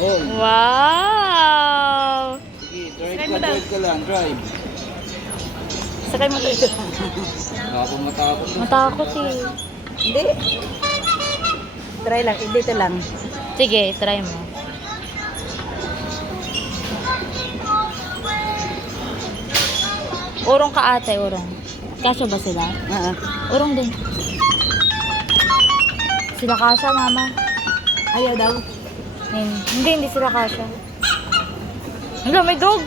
Oh, Wow! sige, drive ka lang, drive. Sakay mo dito. Ako matakot. Matakot eh. Hindi. Try lang, dito lang. Sige, try mo. Urong ka ate, urong. Kasya ba sila? Urong din. Sila kasya, mama. Ayaw daw. Hindi sila kasya. Hala, may dog.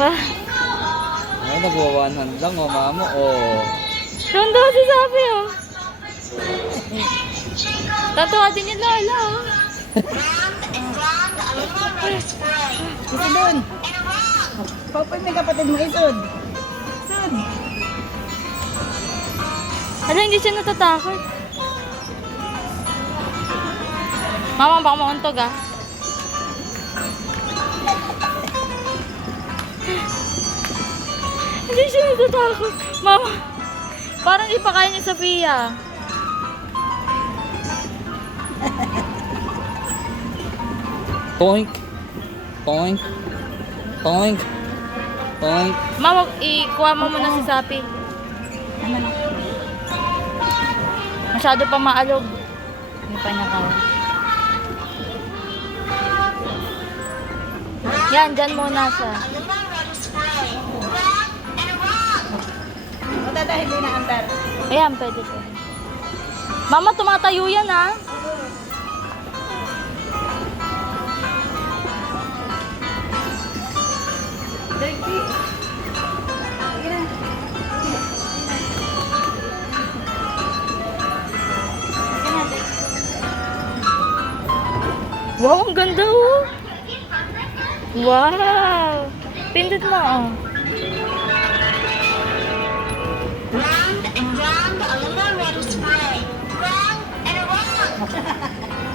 Wah, Ay, nagwa-100 lang, oh, mama. Oh. doon si Sabi, oh. Tatawa din yung Lola, oh. Ito doon. Papoy, may kapatid mo, isod. Isod. Hala, hindi siya natatakot. Mama, baka mauntog, ah. Hindi siya natatakot. Mama, parang ipakain niya Sophia. Toink. Toink. Toink. Toink. Mama, ikuha mo muna si Sapi. Ano na? Masyado pa maalog. Hindi pa niya kaya. Yan, dyan muna siya. O, tata, hindi na andar. Ayan, pwede siya. Mama, tumatayo yan, ha? Dirty. Sige na. Wow, ang ganda, oh. Wow. Pindot mo, oh. Round and round, a little red spray. Round and around.